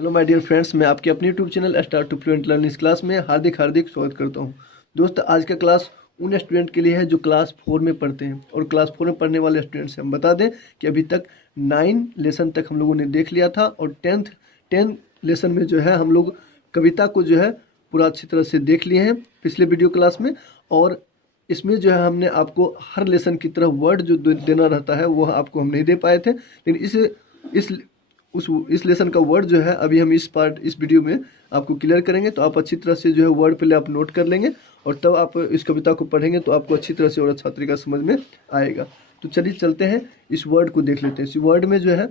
Hello my dear friends, मैं आपके अपने YouTube channel star to fluent learning class में हार्दिक हार्दिक स्वागत करता हूं। दोस्त, आज का क्लास उन स्टूडेंट के लिए है जो क्लास 4 में पढ़ते हैं और क्लास 4 में पढ़ने वाले स्टूडेंट्स हैं। हम बता दें कि अभी तक 9 लेसन तक हम लोगों ने देख लिया था और 10 लेसन में जो है हम लोग कविता को जो है पूरा अच्छी तरह से देख लिए हैं पिछले वीडियो क्लास में। और इसमें जो है हमने आपको हर लेसन की तरह वर्ड जो देना रहता है वह आपको हम नहीं दे पाए थे, लेकिन इस लेसन का वर्ड जो है अभी हम इस वीडियो में आपको क्लियर करेंगे। तो आप अच्छी तरह से जो है वर्ड पहले आप नोट कर लेंगे और तब आप इस कविता को पढ़ेंगे तो आपको अच्छी तरह से और अच्छा तरीका समझ में आएगा। तो चलिए चलते हैं, इस वर्ड को देख लेते हैं। इस वर्ड में जो है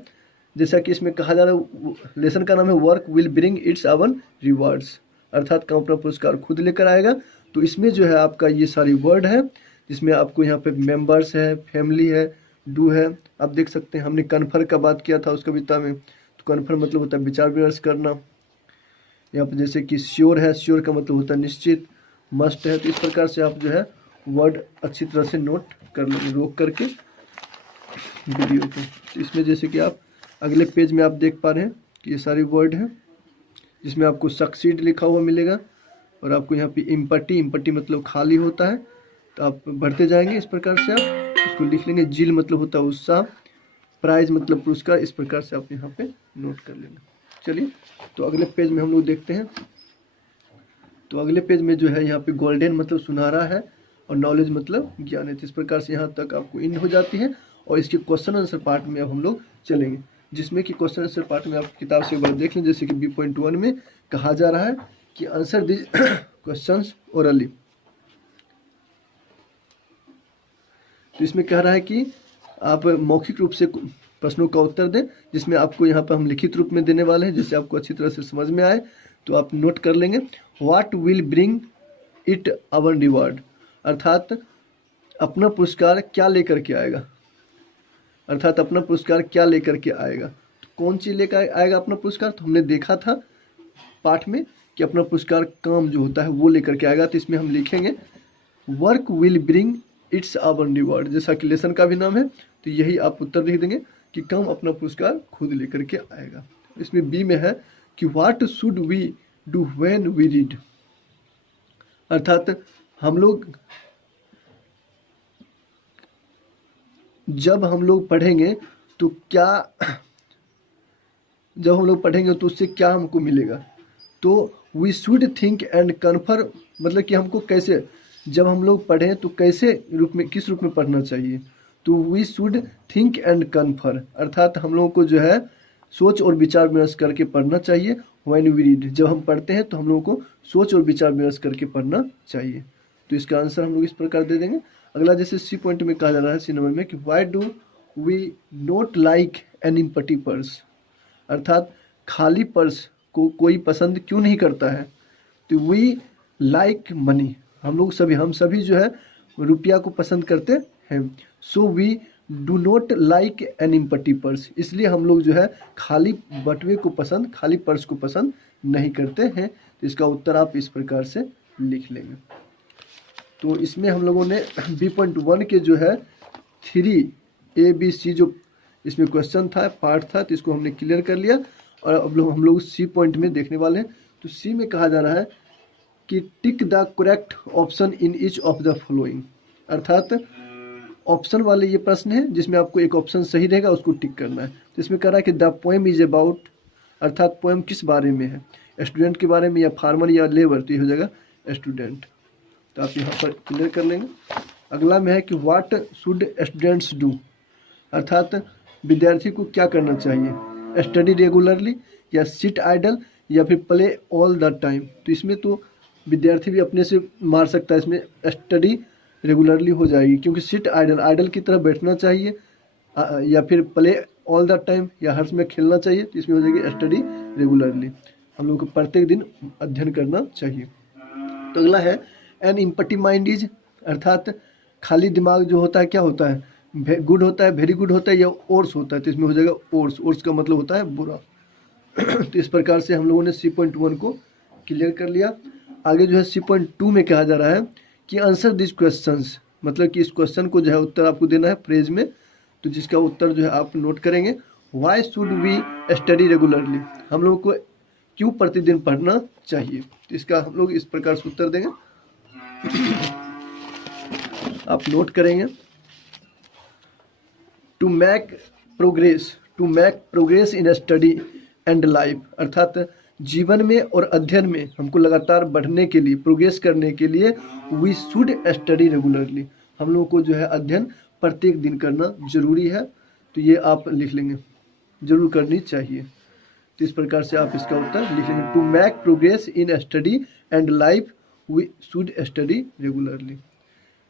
जैसा कि इसमें कहा जा रहा है, लेसन का नाम है work will bring its own rewards, अर्थात काम अपना पुरस्कार खुद लेकर आएगा। तो इसमें जो है आपका ये सारी वर्ड है जिसमें आपको यहाँ पे मेंबर्स है, फैमिली है, डू है। आप देख सकते हैं हमने कन्फर का बात किया था उस कविता में। तो कन्फर मतलब होता है विचार विमर्श करना। यहाँ पे जैसे कि श्योर है, श्योर का मतलब होता है निश्चित। मस्ट है, तो इस प्रकार से आप जो है वर्ड अच्छी तरह से नोट कर लेंगे रोक करके वीडियो को। तो इसमें जैसे कि आप अगले पेज में आप देख पा रहे हैं कि ये सारी वर्ड है जिसमें आपको सक्सीड लिखा हुआ मिलेगा और आपको यहाँ पे इम्पटी मतलब खाली होता है। तो आप बढ़ते जाएंगे इस प्रकार से आप इसको लिख लेंगे। जिल मतलब होता है उत्साह, प्राइज मतलब पुरस्कार। इस प्रकार से आप यहाँ पे नोट कर लेना। चलिए तो अगले पेज में हम लोग देखते हैं। तो अगले पेज में जो है यहाँ पे गोल्डन मतलब सुनहरा है और नॉलेज मतलब ज्ञान है। तो इस प्रकार से यहाँ तक आपको इन हो जाती है और इसके क्वेश्चन आंसर पार्ट में अब हम लोग चलेंगे, जिसमें कि क्वेश्चन आंसर पार्ट में आप किताब से एक बार देख लें। जैसे कि B.1 में कहा जा रहा है कि आंसर दिस क्वेश्चंस ओरली। तो इसमें कह रहा है कि आप मौखिक रूप से प्रश्नों का उत्तर दें, जिसमें आपको यहाँ पर हम लिखित रूप में देने वाले हैं जिससे आपको अच्छी तरह से समझ में आए। तो आप नोट कर लेंगे what will bring it our reward, अर्थात अपना पुरस्कार क्या लेकर के आएगा, अर्थात अपना पुरस्कार क्या लेकर के आएगा। तो कौन चीज़ लेकर आएगा अपना पुरस्कार? तो हमने देखा था पाठ में कि अपना पुरस्कार काम जो होता है वो लेकर के आएगा। तो इसमें हम लिखेंगे work will bring it's our reward, जैसा कि लेसन का भी नाम है। तो यही आप उत्तर लिख देंगे कि काम अपना पुरस्कार खुद लेकर के आएगा। इसमें बी में है कि what should we do when we read, अर्थात हम लोग जब हम लोग पढ़ेंगे तो क्या, जब हम लोग पढ़ेंगे तो उससे क्या हमको मिलेगा। तो we should think and confer, मतलब कि हमको कैसे, जब हम लोग पढ़ें तो कैसे रूप में, किस रूप में पढ़ना चाहिए। तो we should think and confer, अर्थात हम लोगों को जो है सोच और विचार विमर्श करके पढ़ना चाहिए। व्हेन वी रीड, जब हम पढ़ते हैं तो हम लोगों को सोच और विचार विमर्श करके पढ़ना चाहिए। तो इसका आंसर हम लोग इस प्रकार दे देंगे। अगला जैसे सी पॉइंट में कहा जा रहा है, सी नंबर में, कि why do we not like an empty purse, अर्थात खाली पर्स को कोई पसंद क्यों नहीं करता है। तो वी लाइक मनी, हम सभी जो है रुपया को पसंद करते हैं। So we do not like an empty purse, इसलिए हम लोग जो है खाली बटुए को पसंद, खाली पर्स को पसंद नहीं करते हैं। तो इसका उत्तर आप इस प्रकार से लिख लेंगे। तो इसमें हम लोगों ने B.1 के जो है 3ABC जो इसमें क्वेश्चन था, पार्ट था, तो इसको हमने क्लियर कर लिया। और अब हम लोग सी पॉइंट में देखने वाले हैं। तो सी में कहा जा रहा है कि tick the correct option in each of the following, अर्थात ऑप्शन वाले ये प्रश्न है जिसमें आपको एक ऑप्शन सही रहेगा उसको टिक करना है। तो इसमें कह रहा है कि द पोएम इज अबाउट, अर्थात पोएम किस बारे में है, स्टूडेंट के बारे में या फार्मर या लेबर। तो ये हो जाएगा स्टूडेंट। तो आप यहाँ पर क्लियर कर लेंगे। अगला में है कि व्हाट शुड स्टूडेंट्स डू, अर्थात विद्यार्थी को क्या करना चाहिए, स्टडी रेगुलरली या सिट आइडल या फिर प्ले ऑल द टाइम। तो इसमें तो विद्यार्थी भी अपने से मार सकता है, इसमें स्टडी रेगुलरली हो जाएगी, क्योंकि सिट आइडल, आइडल की तरह बैठना चाहिए, या फिर प्ले ऑल द टाइम या हर समय खेलना चाहिए। तो इसमें हो जाएगी स्टडी रेगुलरली, हम लोग को प्रत्येक दिन अध्ययन करना चाहिए। तो अगला है एन एम्प्टी माइंड इज, अर्थात खाली दिमाग जो होता है क्या होता है, गुड होता है, वेरी गुड होता है या ओर्स होता है। तो इसमें हो जाएगा ओर्स, ओर्स का मतलब होता है बुरा। तो इस प्रकार से हम लोगों ने C.1 को क्लियर कर लिया। आगे जो है C.2 में कहा जा रहा है कि आंसर दिस क्वेश्चंस, मतलब कि इस क्वेश्चन को जो है उत्तर आपको देना है फ्रेज में। तो जिसका उत्तर जो है आप नोट करेंगे। Why should we study regularly, हम लोगों को क्यों प्रतिदिन पढ़ना चाहिए। तो इसका हम लोग इस प्रकार से उत्तर देंगे, आप नोट करेंगे। To make progress in study and life, अर्थात जीवन में और अध्ययन में हमको लगातार बढ़ने के लिए, प्रोग्रेस करने के लिए वी शुड स्टडी रेगुलरली, हम लोगों को जो है अध्ययन प्रत्येक दिन करना जरूरी है। तो ये आप लिख लेंगे, जरूर करनी चाहिए। तो इस प्रकार से आप इसका उत्तर लिख लेंगे, to make progress in study and life we should study regularly.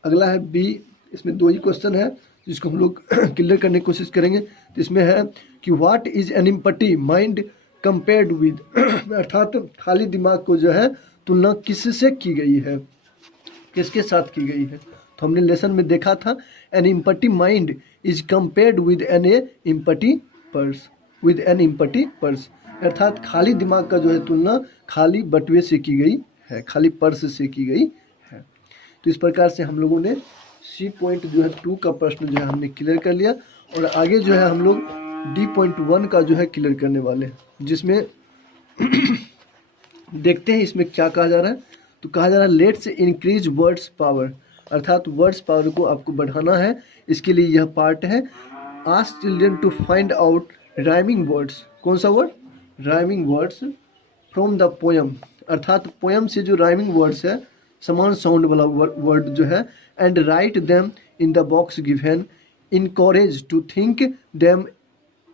अगला है बी, इसमें 2 ही क्वेश्चन है जिसको हम लोग क्लियर करने की कोशिश करेंगे। तो इसमें है कि what is an empty mind compared with, अर्थात खाली दिमाग को जो है तुलना किससे की गई है, किसके साथ की गई है। तो हमने लेसन में देखा था an empty mind is compared with N empty purse, अर्थात खाली दिमाग का जो है तुलना खाली बटुए से की गई है, खाली पर्स से की गई है। तो इस प्रकार से हम लोगों ने C.2 जो है 2 का प्रश्न जो है हमने क्लियर कर लिया। और आगे जो है हम लोग D.1 का जो है क्लियर करने वाले हैं, जिसमें देखते हैं इसमें क्या कहा जा रहा है। तो कहा जा रहा है लेट्स इंक्रीज वर्ड्स पावर, अर्थात वर्ड्स पावर को आपको बढ़ाना है। इसके लिए यह पार्ट है, ask children to find out rhyming words, कौन सा word, rhyming words from the poem, अर्थात पोयम से जो राइमिंग वर्ड्स है, समान साउंड वाला वर्ड जो है, and write them in the box given, encourage to think them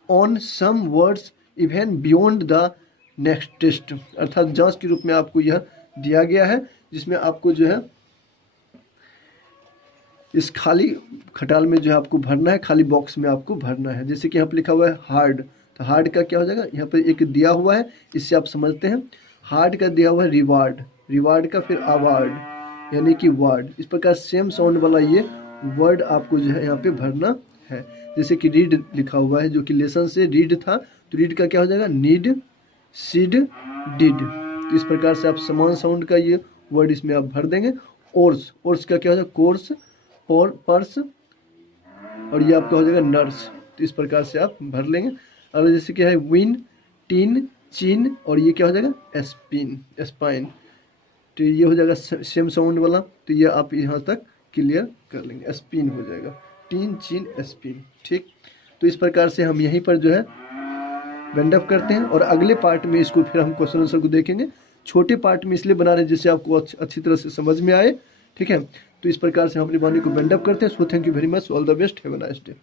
on some words even beyond the next test, अर्थात जांच के रूप में आपको यह दिया गया है, जिसमें आपको जो है इस खाली खटाल में जो है आपको भरना है, खाली बॉक्स में आपको भरना है। जैसे कि यहाँ पर लिखा हुआ है हार्ड, तो हार्ड का क्या हो जाएगा, यहाँ पर एक दिया हुआ है, इससे आप समझते हैं। हार्ड का दिया हुआ है रिवार्ड, रिवार्ड का फिर अवार्ड यानी कि वार्ड। इस प्रकार सेम साउंड वाला ये वर्ड आपको जो है यहाँ पे भरना है। जैसे कि रीड लिखा हुआ है, जो कि लेसन से रीड था, तो रीड का क्या हो जाएगा, नीड, सीड, डिड। तो इस प्रकार से आप समान साउंड का ये वर्ड इसमें आप भर देंगे। ओर्स, ओर्स का क्या हो जाएगा, कोर्स और पर्स, और ये आपका हो जाएगा नर्स। तो इस प्रकार से आप भर लेंगे। और जैसे क्या है विन, टीन, चिन, और ये क्या हो जाएगा स्पिन, स्पाइन। तो ये हो जाएगा सेम साउंड वाला, तो ये आप यहाँ तक क्लियर कर लेंगे, स्पिन हो जाएगा, टीन, चिन, स्पिन। ठीक, तो इस प्रकार से हम यहीं पर जो है वेंड अप करते हैं, और अगले पार्ट में इसको फिर हम क्वेश्चन आंसर को देखेंगे। छोटे पार्ट में इसलिए बना रहे हैं जिससे आपको अच्छी तरह से समझ में आए। ठीक है, तो इस प्रकार से हम अपनी वाणी को वेंड अप करते हैं। So thank you very much, all the best, have a nice day.